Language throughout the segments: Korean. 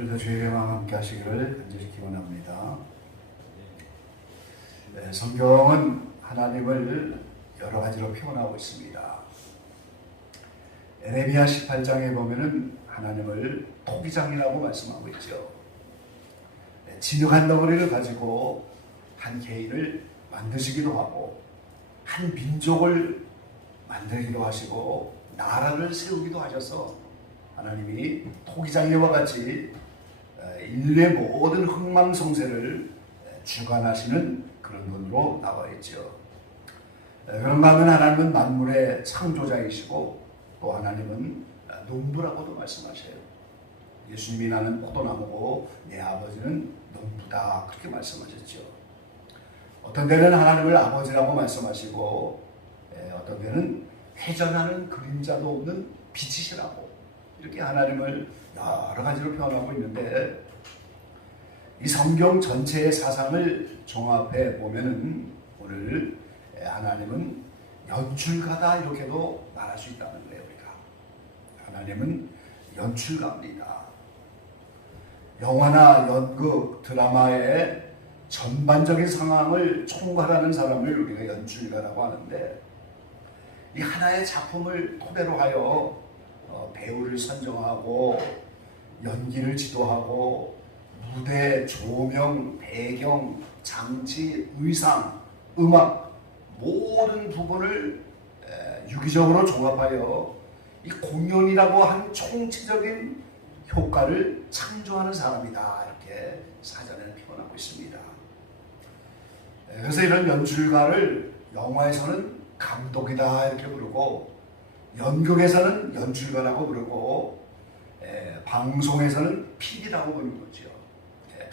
오늘도 주의 평강 함께 하시기를 간절히 기원합니다. 성경은 하나님을 여러 가지로 표현하고 있습니다. 에레미야 18장에 보면은 하나님을 토기장이라고 말씀하고 있죠. 진흙한 덩어리를 가지고 한 개인을 만드시기도 하고 한 민족을 만들기도 하시고 나라를 세우기도 하셔서 하나님이 토기장이와 같이 인류의 모든 흥망성쇠를 주관하시는 그런 분으로 나와 있죠. 그런가 하면 하나님은 만물의 창조자이시고 또 하나님은 농부라고도 말씀하셔요. 예수님이 나는 포도나무고 내 아버지는 농부다 그렇게 말씀하셨죠. 어떤 때는 하나님을 아버지라고 말씀하시고 어떤 때는 회전하는 그림자도 없는 빛이시라고 이렇게 하나님을 여러 가지로 표현하고 있는데 이 성경 전체의 사상을 종합해 보면은 오늘 하나님은 연출가다 이렇게도 말할 수 있다는 거예요. 우리가 하나님은 연출가입니다. 영화나 연극, 드라마의 전반적인 상황을 총괄하는 사람을 우리가 연출가라고 하는데 이 하나의 작품을 토대로 하여 배우를 선정하고 연기를 지도하고 무대, 조명, 배경, 장치, 의상, 음악 모든 부분을 유기적으로 종합하여 이 공연이라고 하는 총체적인 효과를 창조하는 사람이다 이렇게 사전에는 표현하고 있습니다. 그래서 이런 연출가를 영화에서는 감독이다 이렇게 부르고 연극에서는 연출가라고 부르고 방송에서는 PD라고 부르는 거죠.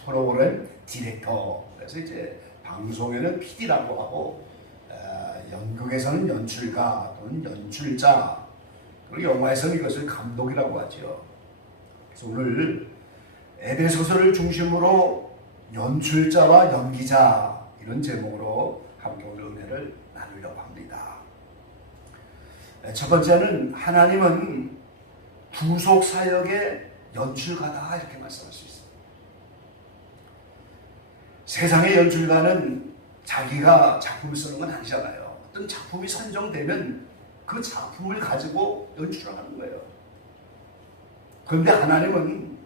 프로그램 디렉터. 그래서 이제 방송에는 PD라고 하고 연극에서는 연출가 또는 연출자 그리고 영화에서는 이것을 감독이라고 하죠. 그래서 오늘 에베소서를 중심으로 연출자와 연기자 이런 제목으로 함께 오늘 은혜를 나누려고 합니다. 첫 번째는 하나님은 부속 사역의 연출가다 이렇게 말씀할 수 있어요. 세상의 연출가는 자기가 작품을 쓰는 건 아니잖아요. 어떤 작품이 선정되면 그 작품을 가지고 연출을 하는 거예요. 그런데 하나님은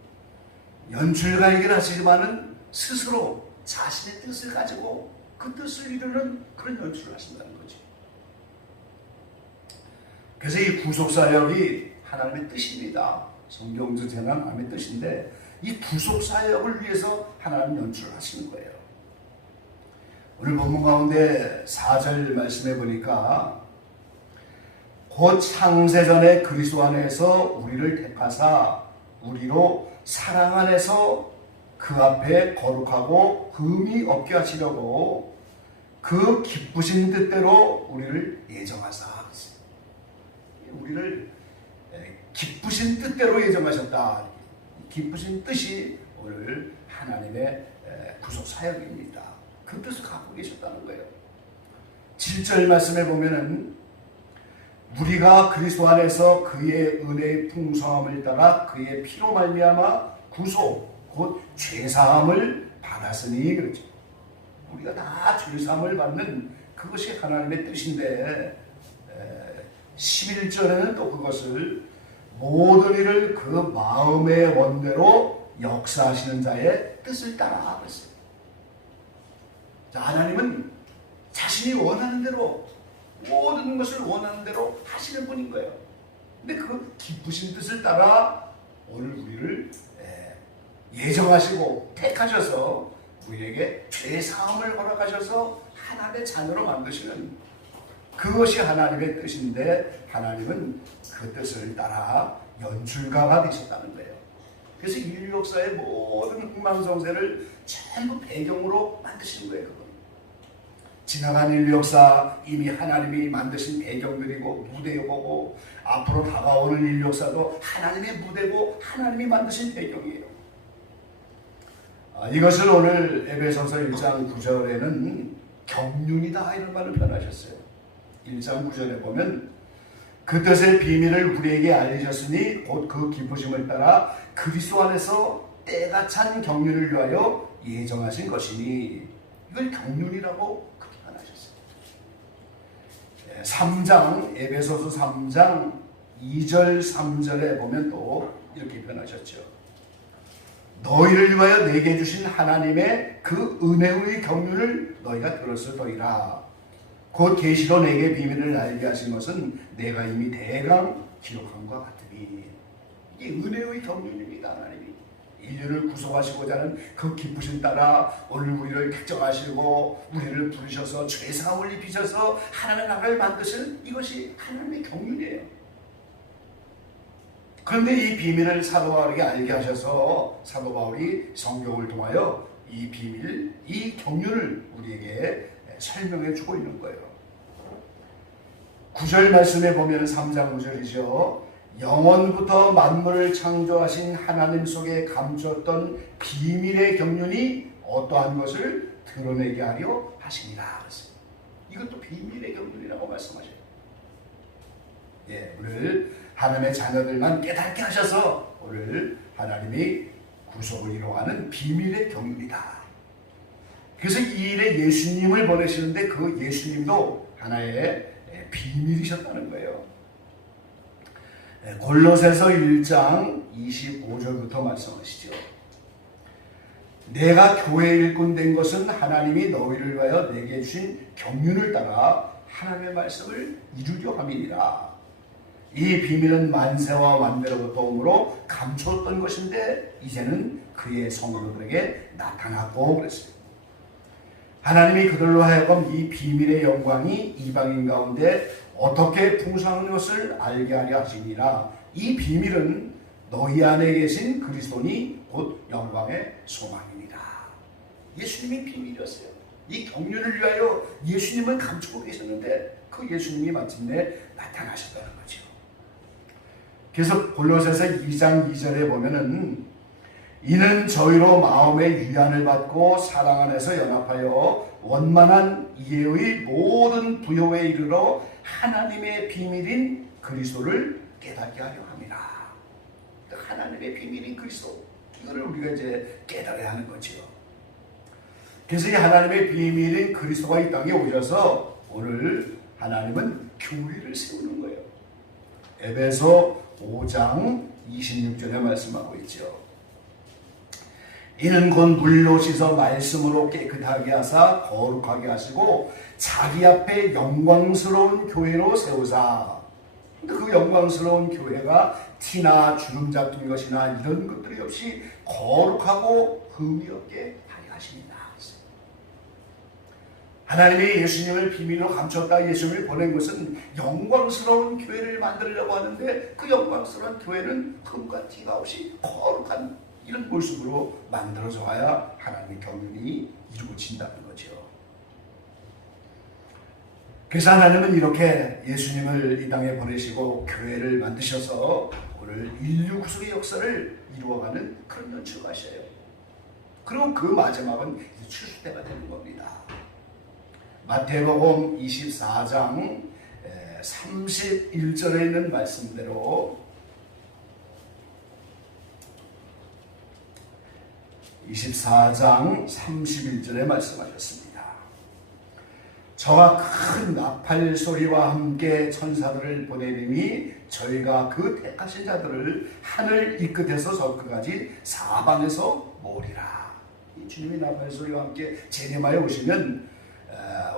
연출가이긴 하시지만은 스스로 자신의 뜻을 가지고 그 뜻을 이루는 그런 연출을 하신다는 거지. 그래서 이 구속사역이 하나님의 뜻입니다. 성경전체는 하나님의 뜻인데 이 구속사역을 위해서 하나님 연출을 하시는 거예요. 오늘 본문 가운데 4절 말씀해 보니까 곧 창세전에 그리스도 안에서 우리를 택하사 우리로 사랑 안에서 그 앞에 거룩하고 흠이 없게 하시려고 그 기쁘신 뜻대로 우리를 예정하사 우리를 기쁘신 뜻대로 예정하셨다. 기쁘신 뜻이 오늘 하나님의 구속 사역입니다. 그 뜻을 갖고 계셨다는 거예요. 7절 말씀에 보면은 우리가 그리스도 안에서 그의 은혜의 풍성함을 따라 그의 피로 말미암아 구속 곧 죄사함을 받았으니 그렇죠. 우리가 다 죄사함을 받는 그것이 하나님의 뜻인데 11절에는 또 그것을 모든 일을 그 마음의 원대로 역사하시는 자의 뜻을 따라 그랬어요. 자, 하나님은 자신이 원하는 대로 모든 것을 원하는 대로 하시는 분인 거예요. 근데 그 기쁘신 뜻을 따라 오늘 우리를 예정하시고 택하셔서 우리에게 죄사함을 허락하셔서 하나님의 자녀로 만드시는 그것이 하나님의 뜻인데 하나님은 그 뜻을 따라 연출가가 되셨다는 거예요. 그래서 인류 역사의 모든 흥망성쇠를 전부 배경으로 만드신 거예요. 그건. 지나간 인류 역사 이미 하나님이 만드신 배경들이고 무대고 앞으로 다가오는 인류 역사도 하나님의 무대고 하나님이 만드신 배경이에요. 이것을 오늘 에베소서 1장 9절에는 경륜이다 이런 말을 표현하셨어요. 1장 9절에 보면 그 뜻의 비밀을 우리에게 알리셨으니 곧 그 기쁘심을 따라 그리스도 안에서 때가 찬 경륜을 위하여 예정하신 것이니 이걸 경륜이라고 그렇게 말하셨어요. 3장 에베소서 3장 2절 3절에 보면 또 이렇게 표현하셨죠. 너희를 위하여 내게 주신 하나님의 그 은혜의 경륜을 너희가 들었으리라. 곧 계시로 내게 비밀을 알게 하신 것은 내가 이미 대강 기록한 것 같으니. 이게 은혜의 경륜입니다. 하나님이 인류를 구속하시고자 하는 그 기쁘신 따라 오늘 우리를 택정하시고 우리를 부르셔서 죄사함을 입히셔서 하나님의 나라를 만드신 이것이 하나님의 경륜이에요. 그런데 이 비밀을 사도 바울에게 알게 하셔서 사도 바울이 성경을 통하여 이 비밀, 이 경륜을 우리에게 설명해 주고 있는 거예요. 9절 말씀에 보면 3장 9절이죠. 영원부터 만물을 창조하신 하나님 속에 감추었던 비밀의 경륜이 어떠한 것을 드러내게 하려 하시니라. 이것도 비밀의 경륜이라고 말씀하셔요. 예, 오늘 하나님의 자녀들만 깨닫게 하셔서 오늘 하나님이 구속을 이루어가는 비밀의 경륜이다. 그래서 이 일에 예수님을 보내시는데 그 예수님도 하나의 비밀이셨다는 거예요. 골로새서 1장 25절부터 말씀하시죠. 내가 교회 일꾼 된 것은 하나님이 너희를 위하여 내게 주신 경륜을 따라 하나님의 말씀을 이루려 함이니라. 이 비밀은 만세와 만대로부터 오므로 감추었던 것인데 이제는 그의 성도들에게 나타났고 그랬습니다. 하나님이 그들로 하여금 이 비밀의 영광이 이방인 가운데 어떻게 풍성한 것을 알게 하려 하시니라. 이 비밀은 너희 안에 계신 그리스도니 곧 영광의 소망입니다. 예수님이 비밀이었어요. 이 경륜을 위하여 예수님을 감추고 계셨는데 그 예수님이 마침내 나타나셨다는 거죠. 그래서 골로새서 2장 2절에 보면은 이는 저희로 마음의 위안을 받고 사랑 안에서 연합하여 원만한 이해의 모든 부요에 이르러 하나님의 비밀인 그리스도를 깨닫게 하려 합니다. 하나님의 비밀인 그리스도, 이거를 우리가 이제 깨달아야 하는 거죠. 그래서 이 하나님의 비밀인 그리스도가 이 땅에 오셔서 오늘 하나님은 교회를 세우는 거예요. 에베소 5장 26절에 말씀하고 있죠. 이는 곧 물로 씻어 말씀으로 깨끗하게 하사 거룩하게 하시고 자기 앞에 영광스러운 교회로 세우사. 근데 그 영광스러운 교회가 티나 주름 잡힌 것이나 이런 것들이 없이 거룩하고 흠이 없게 하려 하십니다. 하나님이 예수님을 비밀로 감췄다 예수님을 보낸 것은 영광스러운 교회를 만들려고 하는데 그 영광스러운 교회는 흠과 티가 없이 거룩한 이런 모습으로 만들어져야 하나님의 경륜이 이루어진다는 거죠. 그래서 하나님은 이렇게 예수님을 이 땅에 보내시고 교회를 만드셔서 오늘 인류 구속의 역사를 이루어가는 그런 연출을 하셔요. 그리고 그 마지막은 이제 추수 때가 되는 겁니다. 마태복음 24장 31절에 있는 말씀대로 24장 31절에 말씀하셨습니다. 저와 큰 나팔 소리와 함께 천사들을 보내리니 저희가 그 택하신 자들을 하늘 이 끝에서 저 끝까지 사방에서 모으리라. 이 주님의 나팔 소리와 함께 제네마에 오시면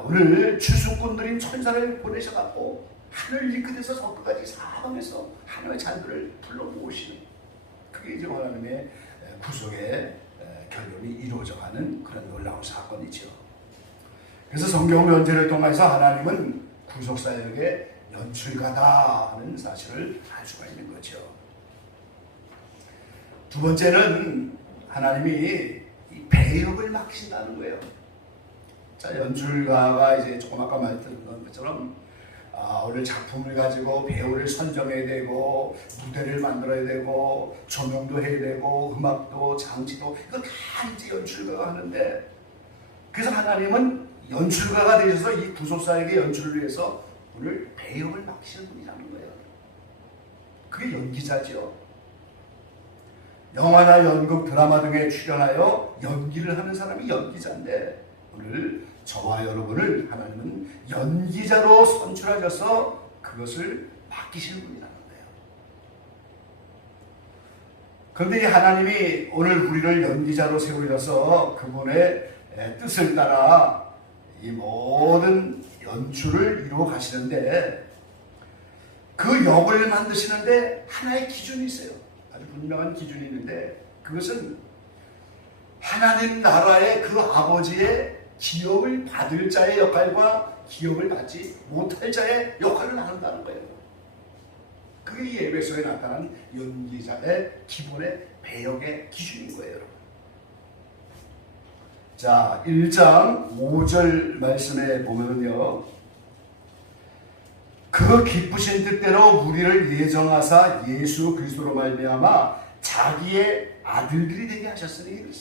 오늘 추수꾼들인 천사를 보내셔갖고 하늘 이 끝에서 저 끝까지 사방에서 하나님의 자들을 불러 모으시는, 그게 이제 하나님의 구속의 결론이 이루어져가는 그런 놀라운 사건이죠. 그래서 성경 연재를 통해서 하나님은 구속사역의 연출가다 하는 사실을 알 수가 있는 거죠. 두 번째는 하나님이 배역을 맡기신다는 거예요. 자, 연출가가 이제 조금 아까 말했던 것처럼 오늘 작품을 가지고 배우를 선정해야 되고 무대를 만들어야 되고 조명도 해야 되고 음악도 장치도 이거 다 이제 연출가가 하는데, 그래서 하나님은 연출가가 되셔서 이 구속사역의 연출을 위해서 오늘 배역을 맡기시는 분이라는 거예요. 그게 연기자죠. 영화나 연극, 드라마 등에 출연하여 연기를 하는 사람이 연기자인데, 오늘 저와 여러분을 하나님은 연기자로 선출하셔서 그것을 맡기시는 분이라는 거예요. 그런데 이 하나님이 오늘 우리를 연기자로 세우셔서 그분의 뜻을 따라 이 모든 연출을 이루어 가시는데, 그 역을 만드시는데 하나의 기준이 있어요. 아주 분명한 기준이 있는데, 그것은 하나님 나라의 그 아버지의 기업을 받을 자의 역할과 기업을 받지 못할 자의 역할을 나눈다는 거예요. 그게 이 에베소에 나타난 연기자의 기본의 배역의 기준인 거예요, 여러분. 자, 1장 5절 말씀에 보면은요, 그 기쁘신 뜻대로 우리를 예정하사 예수 그리스도로 말미암아 자기의 아들들이 되게 하셨으니,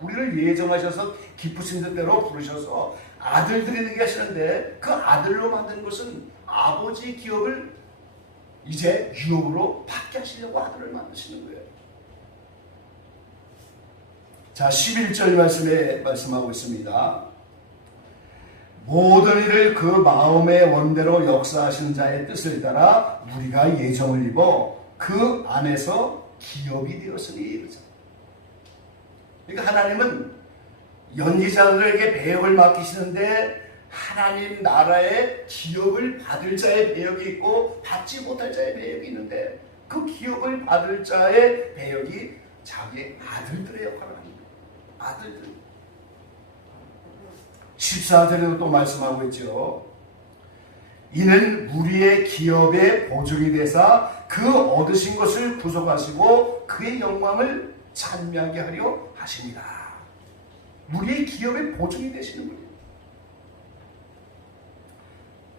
우리를 예정하셔서 기쁘신 뜻대로 부르셔서 아들들이 되게 하시는데, 그 아들로 만든 것은 아버지 기업을 이제 유업으로 받게 하시려고 아들을 만드시는 거예요. 자, 11절 말씀에 말씀하고 있습니다. 모든 일을 그 마음의 원대로 역사하시는 자의 뜻을 따라 우리가 예정을 입어 그 안에서 기업이 되었으니. 그러니까 하나님은 연기자들에게 배역을 맡기시는데, 하나님 나라의 기업을 받을 자의 배역이 있고 받지 못할 자의 배역이 있는데, 그 기업을 받을 자의 배역이 자기 아들들의 역할을 합니다. 아들들. 14절에도 또 말씀하고 있죠. 이는 우리의 기업의 보증이 되사 그 얻으신 것을 구속하시고 그의 영광을 찬미하게 하려 하십니다. 우리의 기업의 보증이 되시는 분이에요.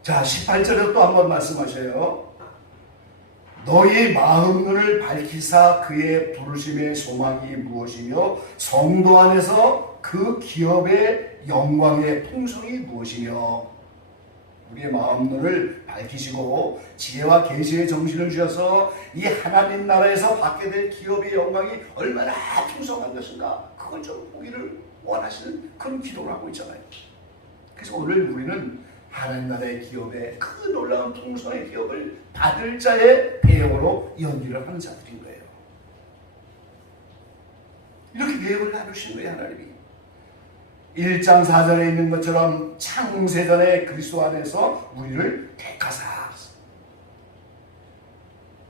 자, 18절에도 또 한번 말씀하셔요. 너희 마음 눈을 밝히사 그의 부르심의 소망이 무엇이며 성도 안에서 그 기업의 영광의 풍성이 무엇이며, 우리의 마음 눈을 밝히시고 지혜와 계시의 정신을 주셔서 이 하나님 나라에서 받게 될 기업의 영광이 얼마나 풍성한 것인가, 그걸 좀 보기를 원하시는 그런 기도를 하고 있잖아요. 그래서 오늘 우리는 하나님 나라의 기업의 그 놀라운 풍성의 기업을 받을 자의 배역으로 연기를 하는 자들인 거예요. 이렇게 배역을 나누신 거예요, 하나님이. 1장 4절에 있는 것처럼 창세전에 그리스도 안에서 우리를 택하사.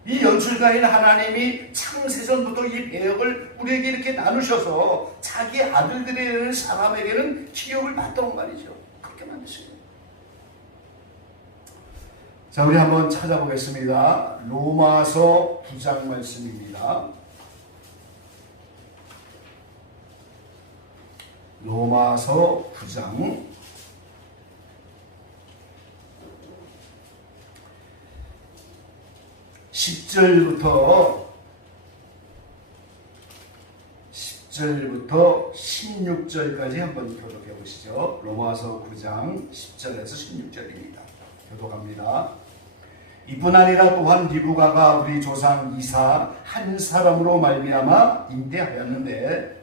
이 연출가인 하나님이 창세전부터 이 배역을 우리에게 이렇게 나누셔서 자기 아들들이라는 사람에게는 기업을 받도록 말이죠. 그렇게 만드신 거예요. 자, 우리 한번 찾아보겠습니다. 로마서 9장 말씀입니다. 로마서 9장 10절부터 16절까지 한번 교독해 보시죠. 로마서 9장 10절에서 16절입니다. 교독합니다. 이뿐 아니라 또한 리브가가 우리 조상 이사 한 사람으로 말미암아 잉태하였는데,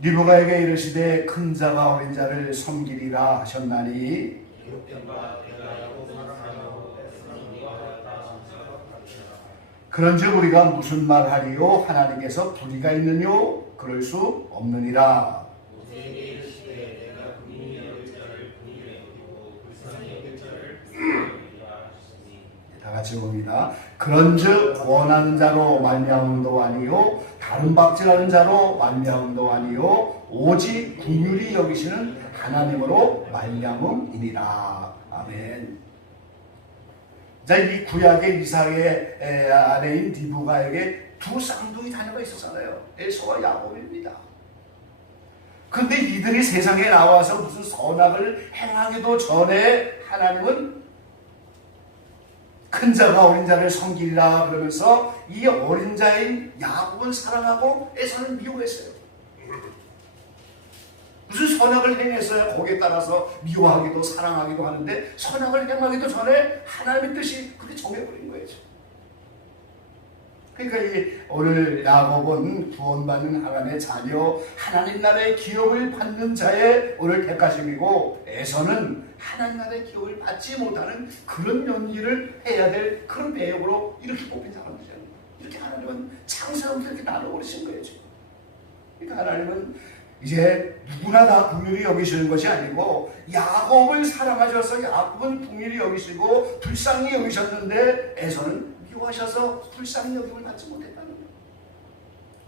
리브가에게 이르시되 큰 자가 어린 자를 섬기리라 하셨나니, 그런즉 우리가 무슨 말하리요? 하나님께서 불의가 있느뇨? 그럴 수 없느니라. 다 같이 봅니다. 그런즉 원하는 자로 말미암음도 아니요 다른 박질하는 자로 말미암음도 아니요 오직 긍휼히 여기시는 하나님으로 말미암음이니라. 아멘. 자, 이 구약의 이삭의 아내인 리브가에게 두 쌍둥이 자녀가 있었잖아요. 에서와 야곱입니다. 그런데 이들이 세상에 나와서 무슨 선악을 행하기도 전에 하나님은 큰 자가 어린 자를 섬기리라 그러면서 이 어린 자인 야곱은 사랑하고 에서는 미워했어요. 선악을 행했어야 거기에 따라서 미워하기도 사랑하기도 하는데 선악을 행하기도 전에 하나님의 뜻이 그렇게 정해버린 거예요. 그러니까 오늘 야곱은 구원받는 하나님의 자녀, 하나님 나라의 기업을 받는 자의 오늘 택하심이고, 에서는 하나님 나라의 기업을 받지 못하는 그런 연기를 해야 될 그런 배역으로 이렇게 뽑힌 사람들이잖아요. 이렇게 하나님은 창세부터 이렇게 나눠버리신 거예요, 지금. 그러니까 하나님은 이제 누구나 다 긍휼히 여기시는 것이 아니고, 야곱을 사랑하셔서 야곱은 긍휼히 여기시고 불쌍히 여기셨는데 에서는 미워하셔서 불쌍히 여김을 받지 못했다는 거예요.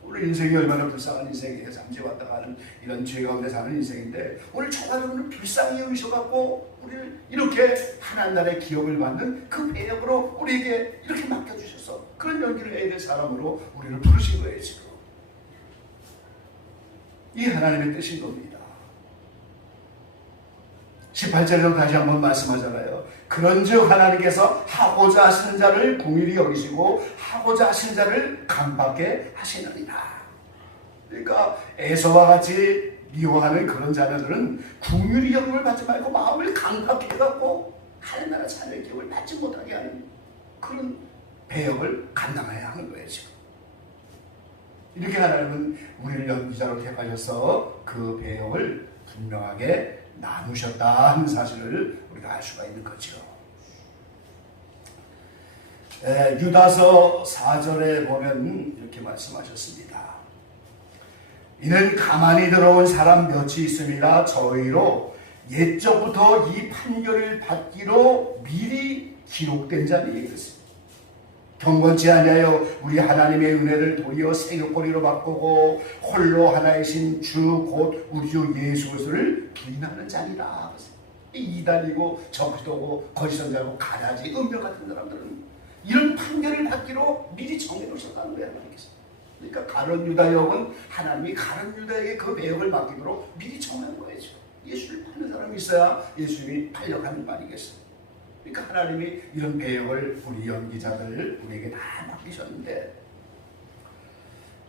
오늘 인생이 얼마나 불쌍한 인생이에요. 잠재웠다 가는 이런 죄 가운데 사는 인생인데, 오늘 저와 여러분을 불쌍히 여기셔갖고 우리를 이렇게 하나님 나라의 기업을 받는 그 배역으로 우리에게 이렇게 맡겨주셔서 그런 연기를 해야 될 사람으로 우리를 부르신 거예요. 지금 이 하나님의 뜻인 겁니다. 18절에도 다시 한번 말씀하잖아요. 그런즉 하나님께서 하고자 하시는 자를 긍휼히 여기시고 하고자 하시는 자를 강팍하게 하시느니라. 그러니까 에서와 같이 미워하는 그런 자녀들은 긍휼히 여김을 받지 말고 마음을 강팍해 갖고 하나님 나라 자녀의 기업을 받지 못하게 하는 그런 배역을 감당해야 하는 거예요. 지금 이렇게 하나님은 우리를 연기자로 택하셔서 그 배역을 분명하게 나누셨다 하는 사실을 우리가 알 수가 있는 거죠. 유다서 4절에 보면 이렇게 말씀하셨습니다. 이는 가만히 들어온 사람 몇이 있음이라 저희로 옛적부터 이 판결을 받기로 미리 기록된 자니 이랬습니다. 경건치 아니하여 우리 하나님의 은혜를 도리어 세교거리로 바꾸고 홀로 하나이신 주 곧 우리 주 예수 그리스도를 부인하는 자니라. 이단이고 적도고 거짓선자고 가라지 은벽 같은 사람들은 이런 판결을 받기로 미리 정해놓으셨다는 거예요. 그러니까 가룟 유다 역은 하나님이 가룟 유다에게 그 배역을 맡기도록 미리 정하는 거예요. 예수를 파는 사람이 있어야 예수님이 팔려가는 말이겠어요. 그러니까 하나님이 이런 배역을 우리 연기자들 우리에게 다 맡기셨는데,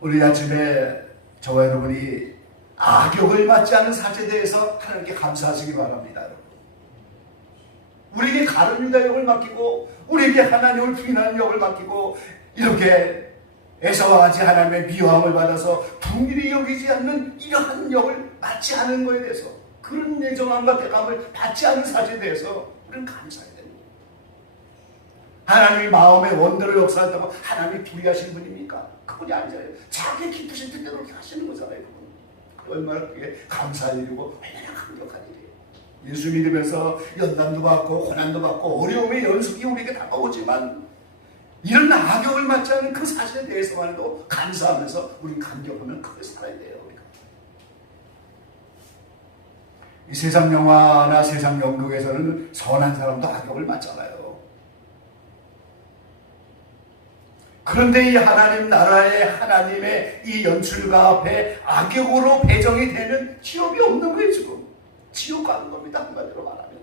우리 아침에 저와 여러분이 악역을 맡지 않은 사실에 대해서 하나님께 감사하시기 바랍니다. 여러분. 우리에게 가룟 유다 역을 맡기고 우리에게 하나님을 부인하는 역을 맡기고 이렇게 에서와 같이 하나님의 미워함을 받아서 긍휼히 여기지 않는 이러한 역을 맡지 않은 것에 대해서, 그런 예정함과 대감을 받지 않은 사실에 대해서 우리는 감사해야 됩니다. 하나님이 마음의 원대로 역사한다고 하나님이 불의하신 분입니까? 그분이 아니잖아요. 자기 기쁘신 뜻대로 그렇게 하시는 거잖아요. 그분. 얼마나 그게 감사할 일이고 얼마나 감격한 일이에요. 예수 믿으면서 연단도 받고 고난도 받고 어려움의 연속이 우리에게 다가오지만 이런 악역을 맡지 않은 그 사실에 대해서만도 감사하면서 우리 감격하면 크게 살아야 돼요. 우리가. 이 세상 영화나 세상 연극에서는 선한 사람도 악역을 맡잖아요. 그런데 이 하나님 나라의 하나님의 이 연출가 앞에 악역으로 배정이 되는 지옥이 없는 거예요. 지금 지옥 가는 겁니다. 한마디로 말하면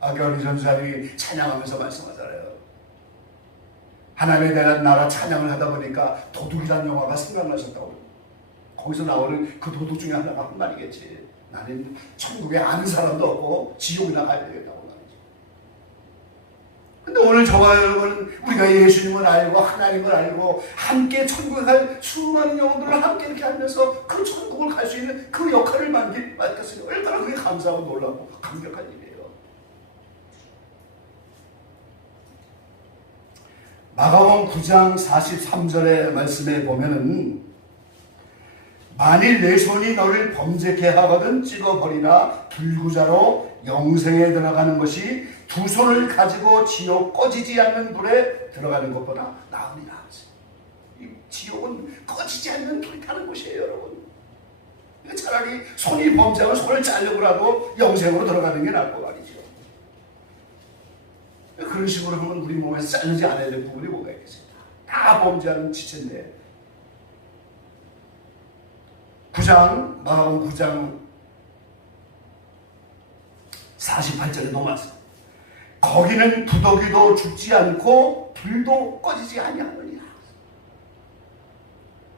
아까 우리 전사님이 찬양하면서 말씀하잖아요. 하나님에 대한 나라 찬양을 하다 보니까 도둑이라는 영화가 생각나셨다고. 거기서 나오는 그 도둑 중에 하나가 한 말이겠지. 나는 천국에 아는 사람도 없고 지옥이나 가야 되겠다고 말이지. 근데 오늘 저와 여러분은 우리가 예수님을 알고 하나님을 알고 함께 천국에 갈 수많은 영혼들을 함께 이렇게 하면서 그 천국을 갈 수 있는 그 역할을 맡겼으니 얼마나 그게 감사하고 놀라고 감격한 일이에요. 마가복음 9장 43절의 말씀에 보면은 만일 내 손이 너를 범죄케 하거든 찍어버리라. 불구자로 영생에 들어가는 것이 두 손을 가지고 지옥 꺼지지 않는 불에 들어가는 것보다 나으니라. 이 지옥은 꺼지지 않는 불이 타는 곳이에요, 여러분. 차라리 손이 범죄하면 손을 자르고라도 영생으로 들어가는 게 나을 거 말이죠. 그런 식으로 하면 우리 몸에서 자르지 않아야 될 부분이 뭐가 있겠습니까? 다 범죄하는 지체인데. 마가복음 9장 48절에도 말씀. 거기는 부더기도 죽지 않고 불도 꺼지지 아니하느니라.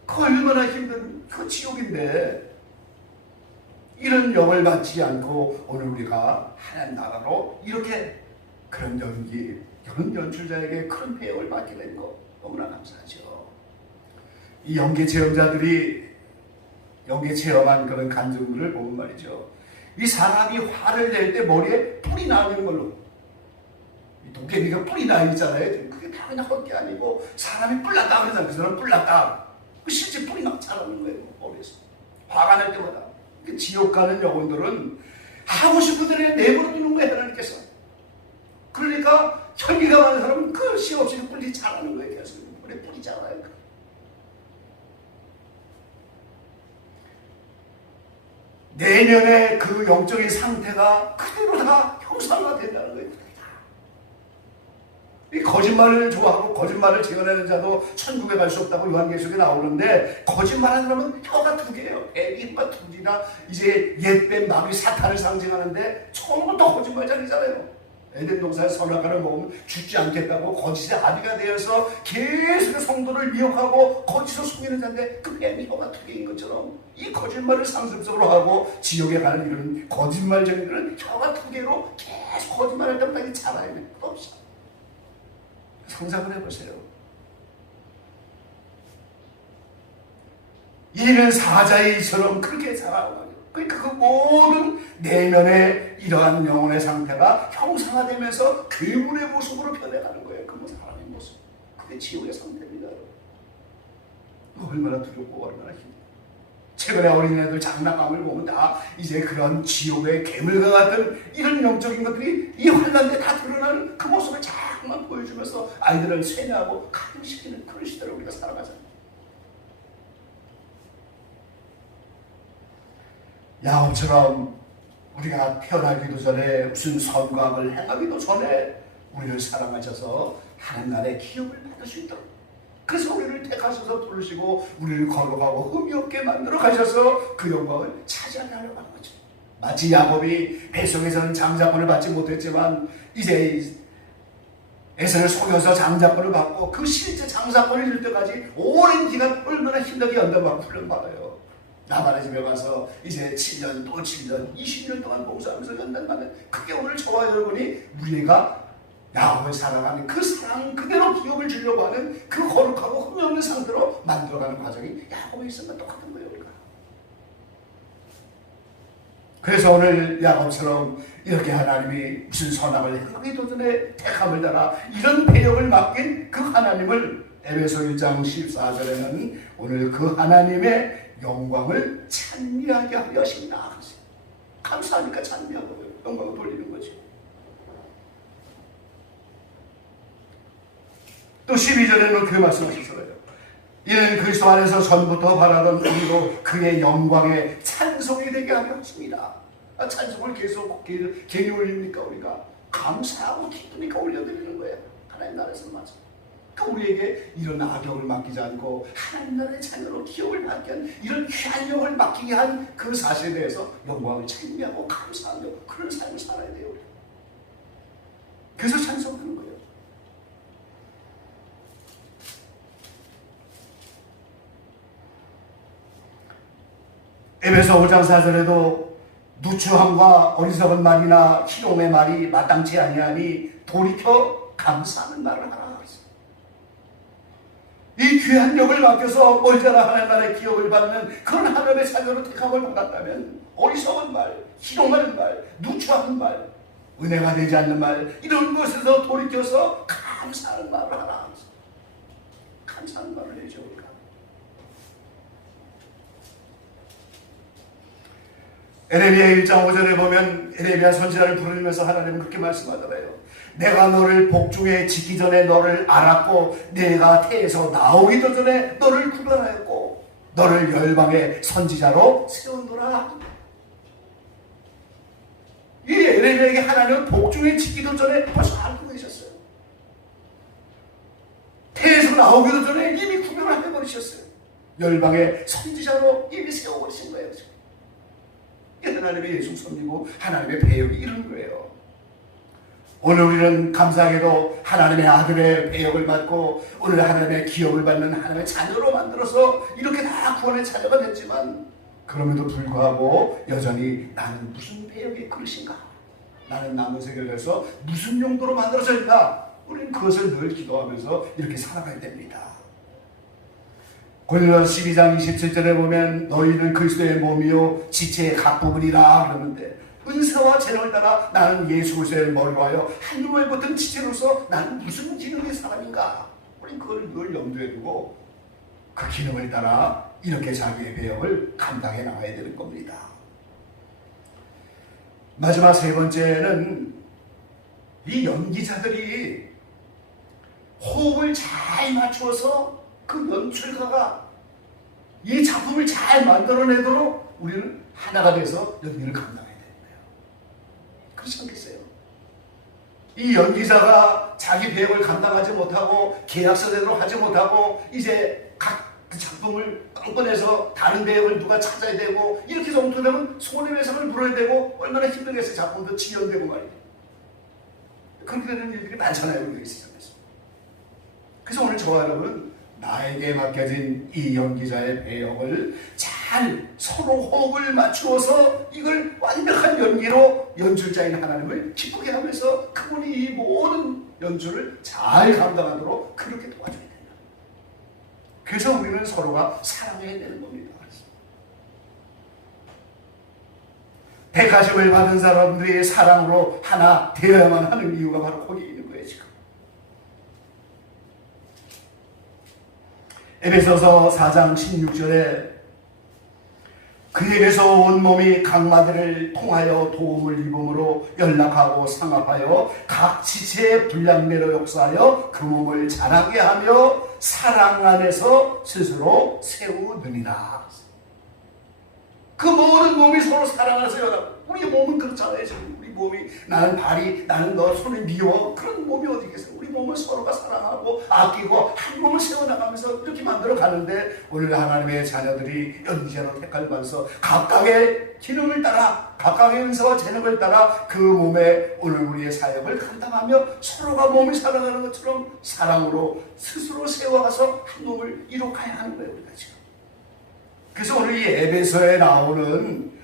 그 얼마나 힘든 그 지옥인데 이런 영을 받지 않고 오늘 우리가 하나님 나라로 이렇게 그런 연기, 그런 연출자에게 그런 배역을 맡게 된 거 너무나 감사하죠. 이 연기 체험자들이 연기 체험한 그런 간증들을 보면 말이죠. 이 사람이 화를 낼 때 머리에 뿔이 나는 걸로, 도깨비가 뿔이 나 있잖아요. 그게 다 그냥 헛게 아니고 사람이 뿔 났다 그러잖아요. 그 사람 뿔 났다. 실제 뿔이 막 자라는 거예요. 머리에서. 화가 날 때마다. 지옥 가는 영혼들은 하고 싶은 대로 내버려 두는 거예요. 하나님께서. 그러니까 혈기가 많은 사람은 그 시 없이 뿔이 자라는 거예요. 계속. 머리에 뿔이 자라요. 내년에 그 영적인 상태가 그대로 다 형상화 된다는 거예요. 이 거짓말을 좋아하고 거짓말을 재현하는 자도 천국에 갈 수 없다고 요한계시록에 나오는데, 거짓말하는 사람은 혀가 두 개예요. 뱀이 두 개나 이제 옛뱀 마귀 사탄을 상징하는데 처음부터 거짓말장이잖아요. 에덴 동산에 선악과를 먹으면 죽지 않겠다고 거짓의 아비가 되어서 계속 성도를 미혹하고 거짓을 숨기는 자인데, 그 뱀이 혀가 두 개인 것처럼 이 거짓말을 상습적으로 하고 지옥에 가는 이런 거짓말쟁이들은 혀가 두 개로 계속 거짓말할 때마다 자라야 돼요. 없어. 상상을 해보세요. 이는 사자이처럼 그렇게 자라고, 그러니까 그 모든 내면의 이러한 영혼의 상태가 형상화되면서 괴물의 모습으로 변해가는 거예요. 그 사람의 모습. 그게 지옥의 상태입니다. 얼마나 두렵고 얼마나 힘들어요. 최근에 어린애들 장난감을 보면 다 이제 그런 지옥의 괴물과 같은 이런 영적인 것들이 이 환란에 다 드러나는 그 모습을 자꾸만 보여주면서 아이들을 쇠뇌하고 각인시키는 그런 시대를 우리가 살아가잖아요. 야곱처럼 우리가 태어나기도 전에 무슨 선과 악을 행하기도 전에 우리를 사랑하셔서 하나님 나라의 기업을 받을 수 있도록, 그래서 우리를 택하셔서 부르시고 우리를 거룩하고 흠이 없게 만들어 가셔서 그 영광을 차지하려고 하는 거죠. 마치 야곱이 뱃속에서는 장자권을 받지 못했지만 이제 에서를 속여서 장자권을 받고 그 실제 장자권을 이룰 때까지 오랜 기간 얼마나 힘들게 연단받고 훈련받아요. 나만의 집에 가서 이제 7년 또 7년 20년 동안 봉사하면서 연단받는, 그게 오늘 저와 여러분이 우리가 야곱을 사랑하는 그 사랑 그대로 기업을 주려고 하는 그 거룩하고 흠이 없는 상태로 만들어가는 과정이 야곱에 있으면 똑같은 거예요. 우리가. 그래서 오늘 야곱처럼 이렇게 하나님이 무슨 선악을 행하기도 전에 택함을 따라 이런 배역을 맡긴 그 하나님을 에베소 1장 14절에는 오늘 그 하나님의 영광을 찬미하게 하려 하신다. 감사하니까 찬미하고 영광을 돌리는 거죠. 또 12절에는 그 말씀하셨어요. 이는 그리스도 안에서 전부터 바라던 우리로 그의 영광에 찬송이 되게 하려 하십니다. 찬송을 계속 괜히 올립니까? 우리가 감사하고 기쁘니까 올려드리는 거예요. 하나님 나라에서 맞아. 그러니까 우리에게 이런 악역을 맡기지 않고 하나님 나라의 자녀로 기업을 받게 한 이런 귀한 영을 맡기게 한 그 사실에 대해서 영광을 찬미하고 감사하며 그런 삶을 살아야 돼요. 그래서 찬송하는 거예요. 에베소 5장 4절에도 누추함과 어리석은 말이나 희롱의 말이 마땅치 아니하니 돌이켜 감사하는 말을 하라. 이 귀한 역을 맡겨서 멀잖아 하나님 나라의 기업을 받는 그런 하나님의 자녀로 택함을 받았다면 어리석은 말, 희롱하는 말, 누추하는 말, 은혜가 되지 않는 말, 이런 것에서 돌이켜서 감사하는 말을 하라. 감사하는 말을 해줘. 에레미야 1장 5절에 보면 에레미야 선지자를 부르면서 하나님은 그렇게 말씀하더래요. 내가 너를 복중에 짓기 전에 너를 알았고 내가 태에서 나오기도 전에 너를 구별하였고 너를 열방의 선지자로 세운노라. 이 에레미야에게 하나님은 복중에 짓기도 전에 벌써 알고 계셨어요. 태에서 나오기도 전에 이미 구별을 해버리셨어요. 열방의 선지자로 이미 세워버리신 거예요. 하나님의 예수 섬기고 하나님의 배역이 이런 거예요. 오늘 우리는 감사하게도 하나님의 아들의 배역을 받고 오늘 하나님의 기업을 받는 하나님의 자녀로 만들어서 이렇게 다 구원의 자녀가 됐지만 그럼에도 불구하고 여전히 나는 무슨 배역의 그릇인가? 나는 남은 세계에서 무슨 용도로 만들어져 있나? 우리는 그것을 늘 기도하면서 이렇게 살아가야 됩니다. 고린도서 12장 27절에 보면 너희는 그리스도의 몸이요 지체의 각 부분이라 그러는데 은사와 재능을 따라 나는 예수 그리스도의 머리로 하여 한 몸에 붙은 지체로서 나는 무슨 기능의 사람인가? 우리는 그걸 늘 염두에 두고 그 기능을 따라 이렇게 자기의 배역을 감당해 나가야 되는 겁니다. 마지막 세 번째는 이 연기자들이 호흡을 잘 맞추어서 그 연출가가 이 작품을 잘 만들어내도록 우리는 하나가 돼서 연기를 감당해야 되는 거예요. 그렇지 않겠어요? 이 연기자가 자기 배역을 감당하지 못하고 계약서대로 하지 못하고 이제 각 작품을 꺼내서 다른 배역을 누가 찾아야 되고 이렇게 정도되면 손해배상을 물어야 되고 얼마나 힘들겠어요. 작품도 지연되고 말이에요. 그렇게 되는 일들이 많잖아요. 우리 세상에서. 그래서 오늘 저와 여러분 나에게 맡겨진 이 연기자의 배역을 잘 서로 호흡을 맞추어서 이걸 완벽한 연기로 연출자인 하나님을 기쁘게 하면서 그분이 이 모든 연출을 잘 감당하도록 그렇게 도와줘야 된다. 그래서 우리는 서로가 사랑해야 되는 겁니다. 대가심을 받은 사람들이 사랑으로 하나 되어야만 하는 이유가 바로 거기 있는 거예요. 지금 에베소서 4장 16절에 그에게서 온몸이 각마디를 통하여 도움을 입음으로 연락하고 상합하여 각 지체의 분량대로 역사하여 그 몸을 자라게 하며 사랑 안에서 스스로 세우느니라. 그 모든 몸이 서로 사랑해서 연합. 우리 몸은 그렇잖아요. 우리 몸이 나는 발이 나는 너 손이 미워. 그런 몸이 어디 있겠어요. 우리 몸은 서로가 사랑하고 아끼고 한 몸을 세워나가면서 이렇게 만들어 가는데 오늘 하나님의 자녀들이 연기자로 택할 받아서 각각의 기능을 따라 각각의 은사와 재능을 따라 그 몸에 오늘 우리의 사역을 감당하며 서로가 몸이 살아가는 것처럼 사랑으로 스스로 세워가서 한 몸을 이룩하여 하는 거예요. 우리가 지금. 그래서 오늘 이 에베소에 나오는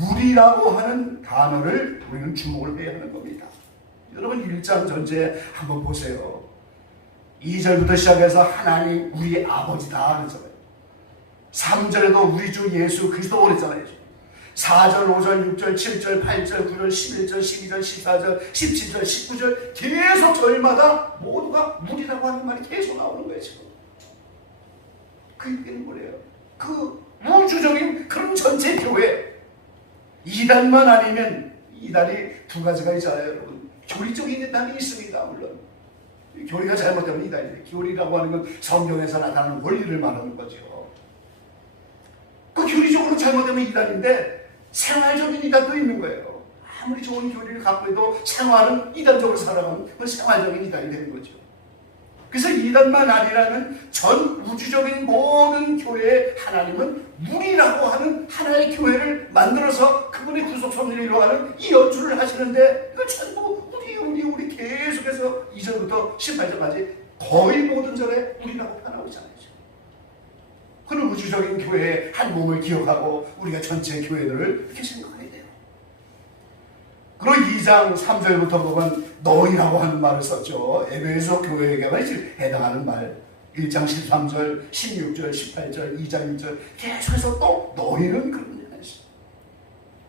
우리라고 하는 단어를 우리는 주목을 해야 하는 겁니다. 여러분 1장 전체에 한번 보세요. 2절부터 시작해서 하나님 우리 아버지다 그랬잖아요. 3절에도 우리 주 예수 그리스도 그랬잖아요. 4절, 5절, 6절, 7절, 8절, 9절, 11절, 12절, 14절, 17절, 19절 계속 절마다 모두가 우리라고 하는 말이 계속 나오는 거예요. 지금. 그 얘기는 뭐래요? 그 우주적인 그런 전체 교회 이단만 아니면 이단이 두 가지가 있잖아요. 여러분 교리적인 이단이 있습니다. 물론 교리가 잘못되면 이단이죠. 교리라고 하는 건 성경에서 나타나는 원리를 말하는 거죠. 그 교리적으로 잘못되면 이단인데 생활적인 이단도 있는 거예요. 아무리 좋은 교리를 갖고 해도 생활은 이단적으로 살아가면 그건 생활적인 이단이 되는 거죠. 그래서 이단만 아니라는 전 우주적인 모든 교회에 하나님은 우리라고 하는 하나의 교회를 만들어서 그분의 구속 섭리를 이루어가는 이 연주를 하시는데 이거 전부 우리 계속해서 2절부터 18절까지 거의 모든 절에 우리라고 표현하고 있잖아요. 그런 우주적인 교회의 한 몸을 기억하고 우리가 전체 교회들을 이렇게 생각해야 돼요. 그리고 2장 3절부터 보면 너희라고 하는 말을 썼죠. 에베소 교회에게만 해당하는 말. 1장 13절, 16절, 18절, 2장 6절 계속해서 또 너희는 그런 얘기가 있어요.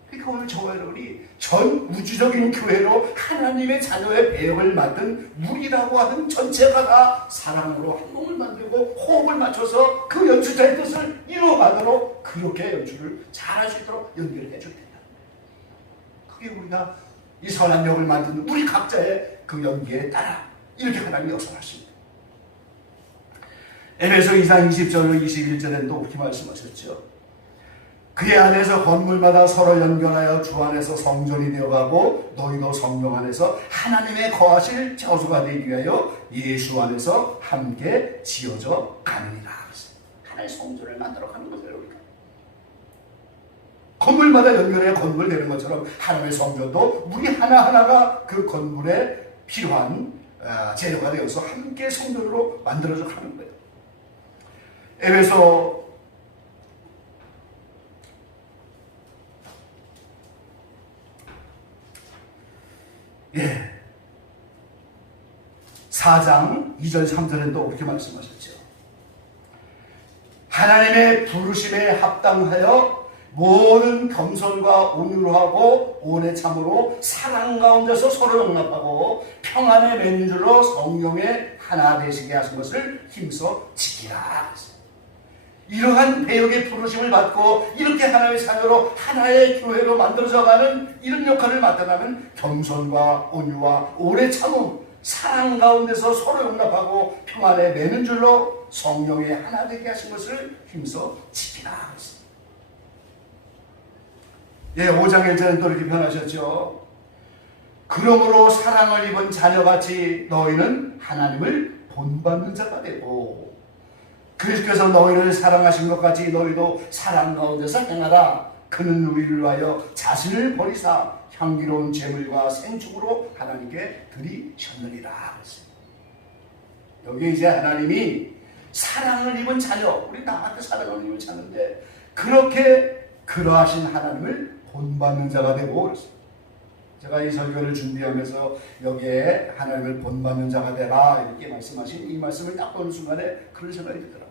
그러니까 오늘 저와 여러분이 전 우주적인 교회로 하나님의 자녀의 배역을 맡은 우리라고 하는 전체가 다 사랑으로 한 몸을 만들고 호흡을 맞춰서 그 연주자의 뜻을 이루어가도록 그렇게 연주를 잘할 수 있도록 연결을 해줘야 된다. 그게 우리가 이 선한 역을 만드는 우리 각자의 그 연기에 따라 이렇게 하나님이 역사하십니다. 에베소 2장 20절로 21절에는 또 그렇게 말씀하셨죠. 그의 안에서 건물마다 서로 연결하여 주 안에서 성전이 되어가고 너희도 성령 안에서 하나님의 거하실 저주가 되기 위하여 예수 안에서 함께 지어져 가느니라. 하나의 성전을 만들어가는 거죠. 우리가 건물마다 연결해야 건물 되는 것처럼 하나님의 성전도 우리 하나하나가 그 건물에 필요한 재료가 되어서 함께 성전으로 만들어져 가는 거예요. 에베소 예. 4장 2절 3절엔 또 그렇게 말씀하셨죠. 하나님의 부르심에 합당하여 모든 겸손과 온유로 하고 온에 참으로 사랑 가운데서 서로 용납하고 평안에 맺는 줄로 성령에 하나 되시게 하신 것을 힘써 지키라. 이러한 배역의 부르심을 받고 이렇게 하나님의 자녀로 하나의 교회로 만들어져가는 이런 역할을 맡아가면 겸손과 온유와 오래 참음, 사랑 가운데서 서로 용납하고 평안에 매는 줄로 성령에 하나 되게 하신 것을 힘써 지키라. 예, 5장 1절은 또 이렇게 변하셨죠. 그러므로 사랑을 입은 자녀같이 너희는 하나님을 본받는 자가 되고 그리스도께서 너희를 사랑하신 것 같이 너희도 사랑 가운데서 행하라. 그는 우리를 위하여 자신을 버리사 향기로운 제물과 생축으로 하나님께 드리셨느니라. 여기 이제 하나님이 사랑을 입은 자녀, 우리 나한테 사랑을 입은 자녀인데 그렇게 그러하신 하나님을 본받는 자가 되고 그랬어요. 제가 이 설교를 준비하면서 여기에 하나님을 본받는 자가 되라 이렇게 말씀하신 이 말씀을 딱 보는 순간에 그런 생각이 들더라고요.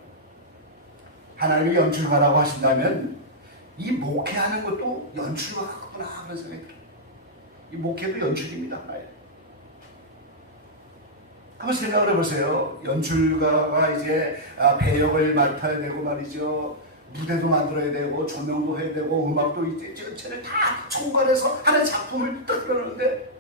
하나님이 연출가라고 하신다면 이 목회하는 것도 연출가 같구나 그런 생각이 들어요. 이 목회도 연출입니다. 하나의. 한번 생각을 해보세요. 연출가가 이제 배역을 맡아야 되고 말이죠. 무대도 만들어야 되고 조명도 해야 되고 음악도 이제 전체를 다 총괄해서 하나의 작품을 떠들어내는데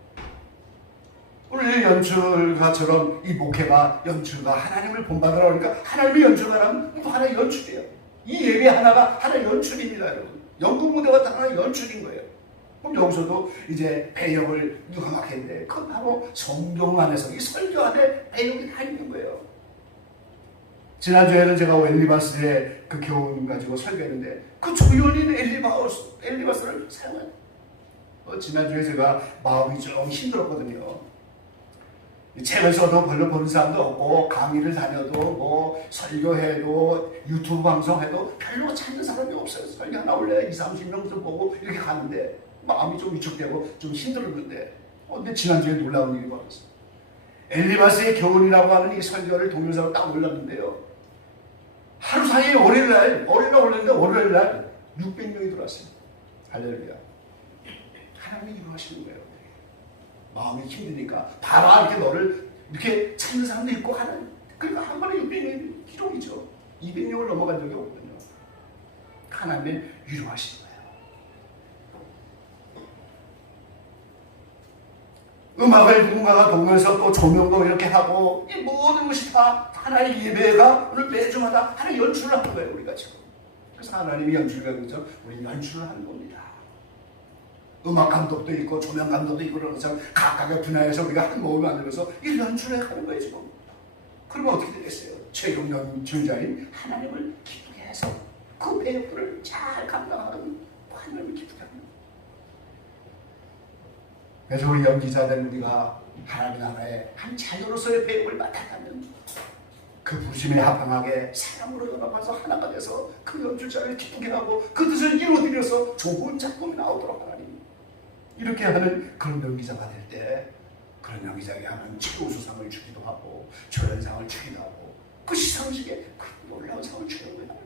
오늘 연출가처럼 이 목회가 연출가 하나님을 본받으라 그러니까 하나님의 연출가라면 또 하나의 연출이에요. 이 예배 하나가 하나의 연출입니다. 여러분. 연극 무대가 다 하나의 연출인 거예요. 그럼 여기서도 이제 배역을 누가 맡겠는데 그건 바로 성경 안에서 이 설교 안에 배역이 다 있는 거예요. 지난주에는 제가 엘리바스의 그 교훈 가지고 설교했는데 그 조연인 엘리바스를 사용해요. 지난주에 제가 마음이 좀 힘들었거든요. 책을 써도 별로 보는 사람도 없고 강의를 다녀도 뭐 설교해도 유튜브 방송해도 별로 찾는 사람이 없어요. 설교 하나 원래 20-30명 좀 보고 이렇게 가는데 마음이 좀 위축되고 좀 힘들었는데 근데 지난주에 놀라운 일이 벌어졌어요. 엘리바스의 교훈이라고 하는 이 설교를 동영상으로 딱 올렸는데요. 하루 사이에 월요일날 올렸는데 월요일날 600명이 들어왔어요. 할렐루야. 하나님이 이루하시는 거예요. 마음이 힘드니까 바로 이렇게 너를 이렇게 찾는 사람도 있고 하는 그러니까 한 번에 600명이 기록이죠. 200명을 넘어간 적이 없거든요. 하나님의 위로하시는 거예요. 음악을 누군가가 보면서 또 조명도 이렇게 하고 이 모든 것이 다 하나의 예배가 오늘 매주마다 하나의 연출을 하는 거예요. 우리가 지금. 그래서 하나님이 연출가 그죠? 우리 연출을 하는 겁니다. 음악 감독도 있고 조명 감독도 있고 그런 것처럼 각각의 분야에서 우리가 한 몸을 만들어서 이 연출을 하는 거예요 지금. 그러면 어떻게 되겠어요? 최종 연출자인 하나님을 기쁘게 해서 그 배역들을 잘 감당하는 하나님을 기쁘게 합니다. 그래서 우리 연기자들 우리가 하나님 나라의 한 자녀로서의 배역을 맡았다면 그 부르심에 합당하게 사랑으로 연합해서 하나가 돼서 그 연출자를 기쁘게 하고 그 뜻을 이루어드려서 좋은 작품이 나오도록 하나님 이렇게 하는 그런 연기자가 될 때 그런 연기자에게 하는 최우수상을 주기도 하고 조연상을 주기도 하고 그 시상식에 그 놀라운 상을 주는 거예요.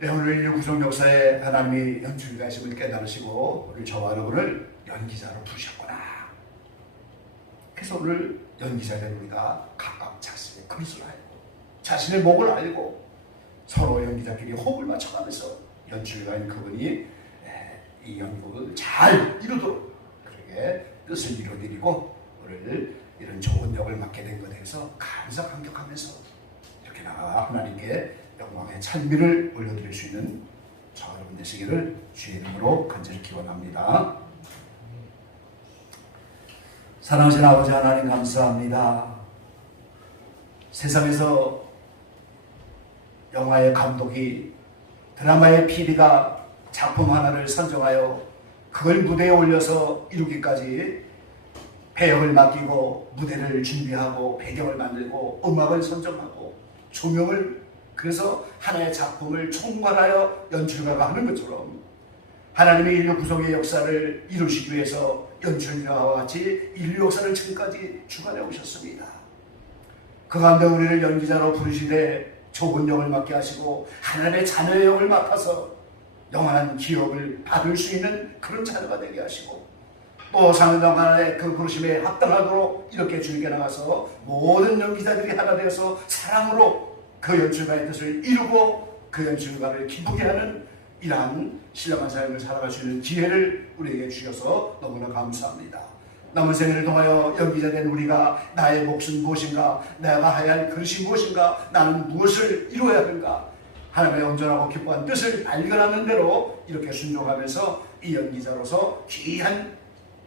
네, 오늘 구속 역사에 하나님이 연출가심을 깨달으시고 우리 저와 여러분을 연기자로 부르셨구나. 그래서 오늘 연기자된 우리가 각각 자신의 그릇을 알고 자신의 목을 알고 서로 연기자끼리 호흡을 맞춰가면서 연출가인 그분이 이 연극을 잘 이루도록 그렇게 뜻을 이루어드리고 오늘 이런 좋은 역을 맡게 된 것에 대해서 감사 감격하면서 이렇게 나가 하나님께 영광의 찬미를 올려드릴 수 있는 저와 여러분 되시기를 주의 이름으로 간절히 기원합니다. 사랑하신 아버지 하나님 감사합니다. 세상에서 영화의 감독이 드라마의 PD가 작품 하나를 선정하여 그걸 무대에 올려서 이루기까지 배역을 맡기고 무대를 준비하고 배경을 만들고 음악을 선정하고 조명을 그래서 하나의 작품을 총괄하여 연출가가 하는 것처럼 하나님의 인류 구속의 역사를 이루시기 위해서 연출가와 같이 인류 역사를 지금까지 주관해 오셨습니다. 그 가운데 우리를 연기자로 부르시되 좁은 역을 맡게 하시고 하나님의 자녀의 역을 맡아서 영원한 기업을 받을 수 있는 그런 자녀가 되게 하시고, 또 사는 동안에 그 부르심에 합당하도록 이렇게 주님께 나가서 모든 연기자들이 하나 되어서 사랑으로 그 연출가의 뜻을 이루고 그 연출가를 기쁘게 하는 이러한 신령한 삶을 살아갈 수 있는 기회를 우리에게 주셔서 너무나 감사합니다. 남은 생애를 통하여 연기자 된 우리가 나의 몫은 무엇인가, 내가 해야 할 그릇이 무엇인가, 나는 무엇을 이루어야 하는가, 하나님의 온전하고 기뻐한 뜻을 발견하는 대로 이렇게 순종하면서 이 연기자로서 귀한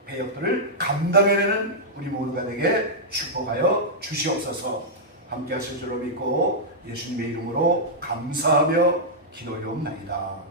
배역들을 감당해내는 우리 모두가 되게 축복하여 주시옵소서. 함께 하실 줄로 믿고 예수님의 이름으로 감사하며 기도하옵나이다.